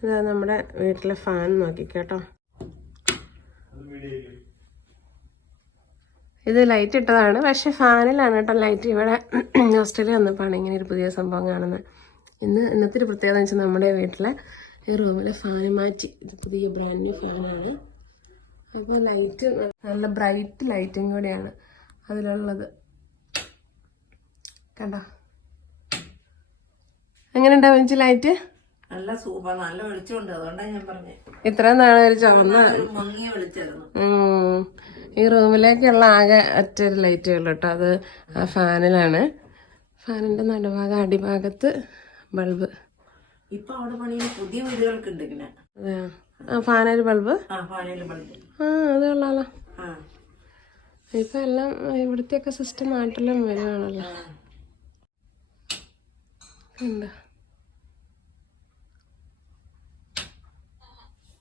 ഇത് നമ്മുടെ വീട്ടിലെ ഫാൻ നോക്കിക്കേട്ടോ. ഇത് ലൈറ്റ് ഇട്ടതാണ്, പക്ഷെ ഫാനിലാണ് കേട്ടോ ലൈറ്റ്. ഇവിടെ ഓസ്ട്രേലിയ വന്നപ്പോഴാണ് ഇങ്ങനെ ഒരു പുതിയ സംഭവം കാണുന്നത്. ഇന്നത്തെ ഒരു പ്രത്യേകത എന്ന് വെച്ചാൽ നമ്മുടെ വീട്ടിലെ ഈ റൂമിലെ ഫാൻ മാറ്റി. ഇത് പുതിയ ബ്രാൻഡ് ന്യൂ ഫാനാണ്. അപ്പോൾ ലൈറ്റ് നല്ല ബ്രൈറ്റ് ലൈറ്റും കൂടിയാണ് അതിലുള്ളത്. കണ്ടോ എങ്ങനെയുണ്ടാവും വെച്ച് ലൈറ്റ്? നല്ല സൂപ്പർ, നല്ല വെളിച്ചമുണ്ട്. അതുകൊണ്ടാണ് ഞാൻ പറഞ്ഞത്. ഇത്ര നാളെ ഒരു ചുവന്ന മങ്ങിയ വെളിച്ചായിരുന്നു. ഈ റൂമിലേക്കുള്ള ആകെ ഒറ്റൊരു ലൈറ്റേ ഉള്ളൂ കേട്ടോ. അത് ആ ഫാനിലാണ്. ഫാനിന്റെ നടുഭാഗം അടിഭാഗത്ത് ബൾബ്. ഇപ്പൊ അവിടെ പണിയുന്ന പുതിയ വീടുകൾക്ക് ഉണ്ട് ഇങ്ങനെ. ഫാനൊരു ബൾബ്. അത് കൊള്ളാലോ. ഇപ്പൊ എല്ലാം ഇവിടത്തെയൊക്കെ സിസ്റ്റം നാട്ടിലും വരുവാണല്ലോ. എന്താ